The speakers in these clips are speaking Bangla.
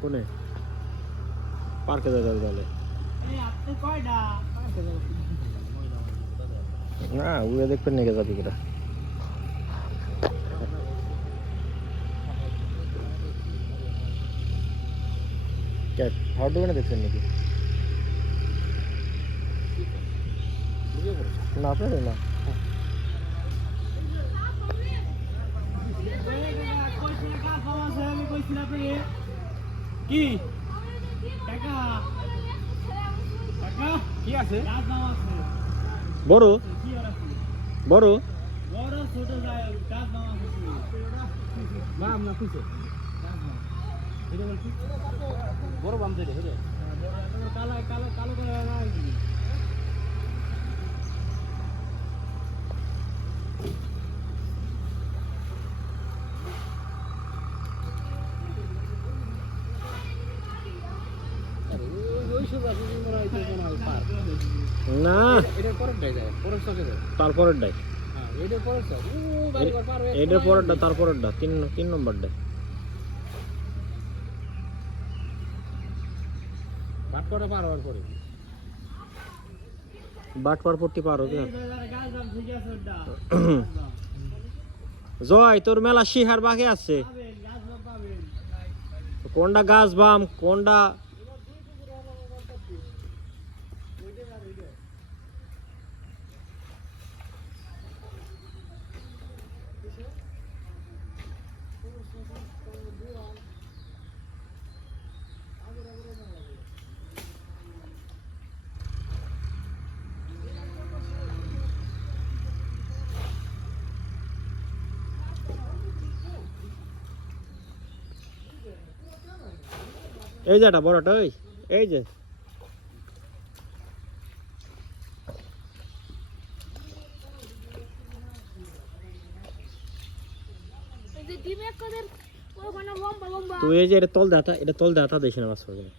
কোনে পার্কে যাবে তাহলে না উড়ে দেখবেন নিয়ে যাবি কোটা হাওড় দোকানে দেখছেন নাকি না আপনার না কি টাকা টাকা কি আছে বড় বড় বড় ছোট যায় গাছ নামা আছে বাম না কুছে এটা বল কি বড় বাম দে রে কালো কালো কালো করে না না এটার পরের ডাই যায় পরের সঙ্গে যায় তারপরের ডাই হ্যাঁ এটার পরের সঙ্গে গাড়ি পার পারবে এটার পরেরটা তারপরেরটা তিন নম্বর ডাই বাট করে পার হওয়ার পরে বাট পার পট্টি পার হবে গাছ দাম ঠিক আছে ওটা জয় তোর মেলা শিহার বাকি আছে গাছ দাম পাবেন কোনটা গাছ বাম কোনটা এই যে এটা বড়টা এই যে তুই এই যে এটা তল দাতা দেখি না মাছ পড়বে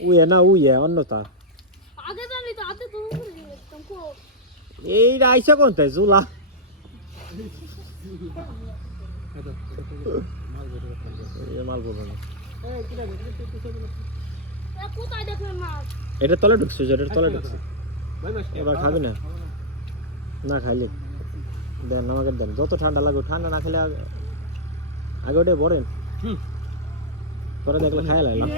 উয়ে না উয়ে অন্যতা এই আইসা কোনটায় জুলা মাল পড়বে না এটা তলে ঢুকছে এটার তলে ঢুকছে এবার খাবি না না খাইলে দেন আমাকে দেন যত ঠান্ডা লাগবে ঠান্ডা না খেলে আগে ওটাই বলেন পরে দেখলে খাই লাগলাম